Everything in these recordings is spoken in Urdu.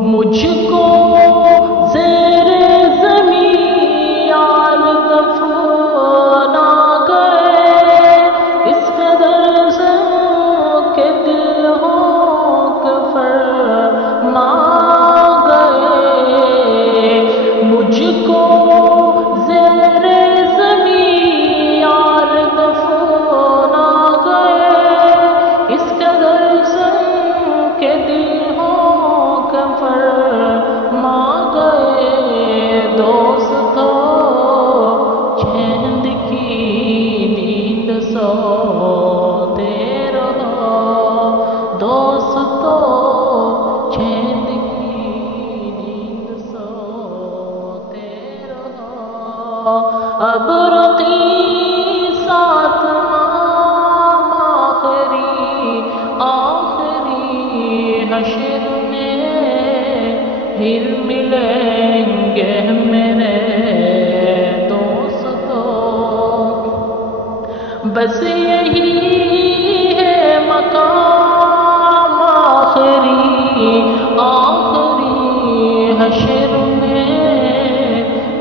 مجھ کو زیر زمین یار دفنا گئے، اس قدر سے کہ دل ہو کے فرما گئے۔ مجھ کو زیر زمین یار دفنا گئے، اس قدر سے کہ دل ہو کے فرما گئے۔ دوستو چیند کی نیند سوتے رہو، دوستو چیند کی نیند سوتے رہو۔ اب رقی ساتھ آخری حشر میں پھر ملیں گے میرے دوستو۔ بس یہی ہے مقام آخری حشر میں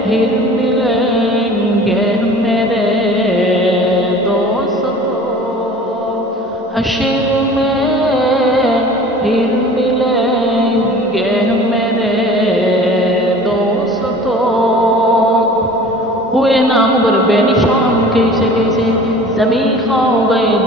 پھر ملیں گے میرے دوستو۔ حشر میں پھر ملیں گے میرے دوستو۔ ہوئے نامور بے نشان کیسے کیسے، زمیں خواہ ہو گئے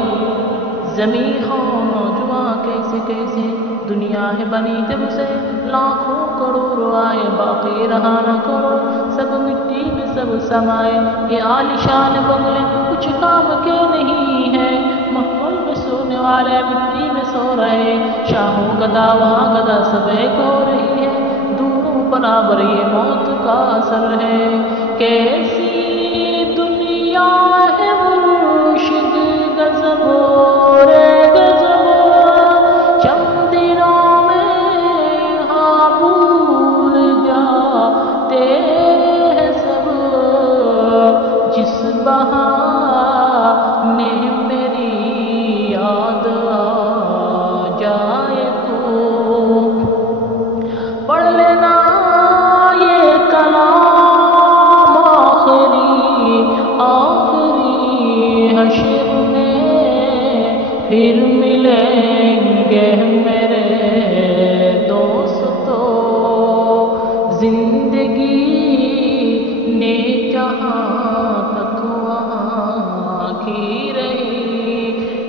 زمیں خواہ نوجوان کیسے کیسے۔ دنیا ہے بنی جب سے لاکھوں کروڑ آئے، باقی رہا نہ کرو سب مٹی میں سب سمائے۔ یہ عالیشان بنگلے کچھ کام کے نہیں ہے، محفل میں سونے والے مٹی میں سو رہے۔ شاہوں گدا وہاں گدا سب ایک ہو رہی ہے، دونوں برابر یہ موت کا اثر ہے۔ کیسی دنیا ہے مرشد غضب رے غضب، چند دنوں میں ہاں بھول جاتے ہیں سب۔ جس بہانے میری یاد آ جائے تو پڑھ لینا یہ کلام آخری حشر میں پھر ملیں گے میرے دوستو۔ زندگی نے جہاں تک وہاں کی رہی،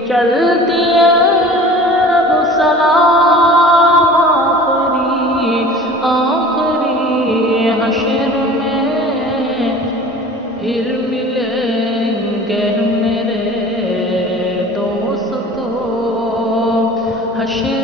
چلتی ہے اب سلام آخری حشر میں پھر ملیں گے میرے دوستو۔ حشر